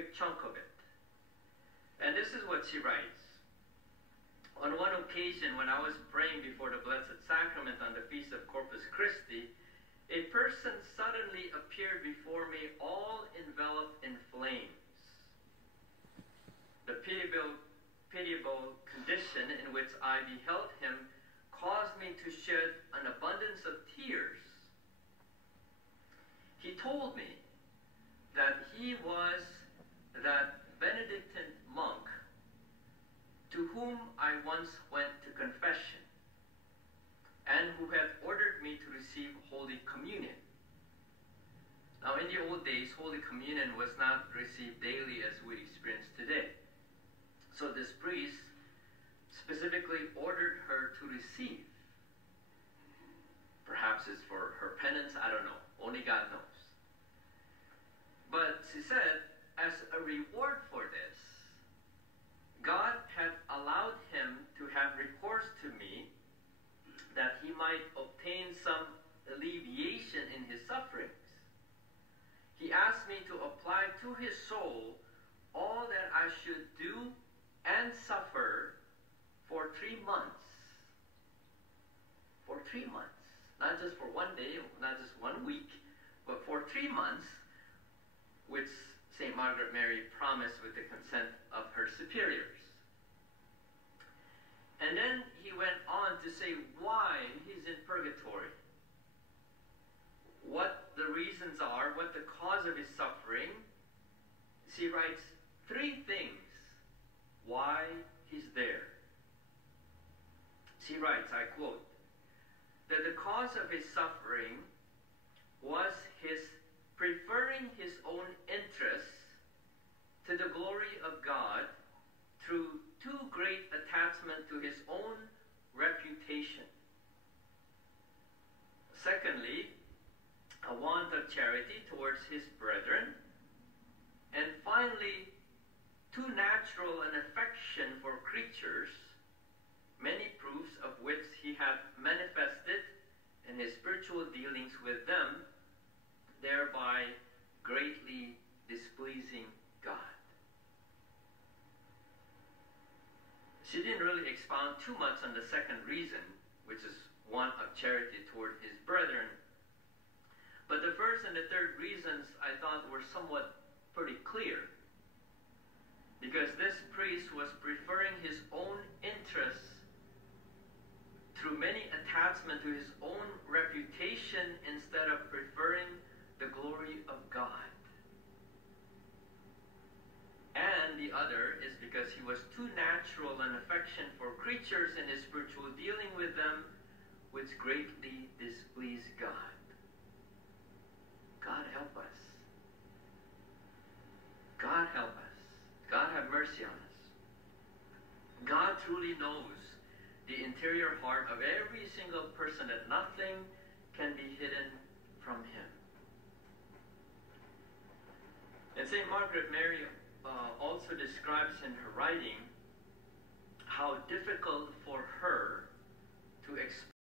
big chunk of it. And this is what she writes. On one occasion, when I was praying before the Blessed Sacrament on the Feast of Corpus Christi, a person suddenly appeared before me, all enveloped in flames. The pitiable condition in which I beheld him caused me to shed an abundance of tears. He told me that he was that Benedictine monk to whom I once went to confession, and who had ordered me to receive Holy Communion. Now, in the old days, Holy Communion was not received daily as we experience today. So this priest specifically ordered her to receive. Perhaps it's for her penance, I don't know. Only God knows. But she said, as a reward for this, God had allowed him to have recourse to me that he might obtain some alleviation in his sufferings. He asked me to apply to his soul all that I should do and suffer for 3 months. For 3 months. Not just for one day, not just 1 week, but for 3 months, which St. Margaret Mary promised with the consent of her superiors. And then he went on to say why he's in purgatory, what the reasons are, what the cause of his suffering. She writes 3 things why he's there. She writes, I quote, that the cause of his suffering was his preferring his own interests to the glory of God through too great attachment to his own reputation. Secondly, a want of charity towards his brethren. And finally, too natural an affection for creatures, many proofs of which he had manifested in his spiritual dealings with them, thereby greatly displeasing God. She didn't really expound too much on the second reason, which is one of charity toward his brethren. But the first and the third reasons I thought were somewhat pretty clear. Because this priest was preferring his own interests through many attachment to his own reputation instead of preferring the glory of God. And the other is because he was too natural an affection for creatures in his spiritual dealing with them, which greatly displeased God. God help us. God help us. God have mercy on us. God truly knows the interior heart of every single person, that nothing can be hidden from him. And St. Margaret Mary also describes in her writing how difficult for her to explain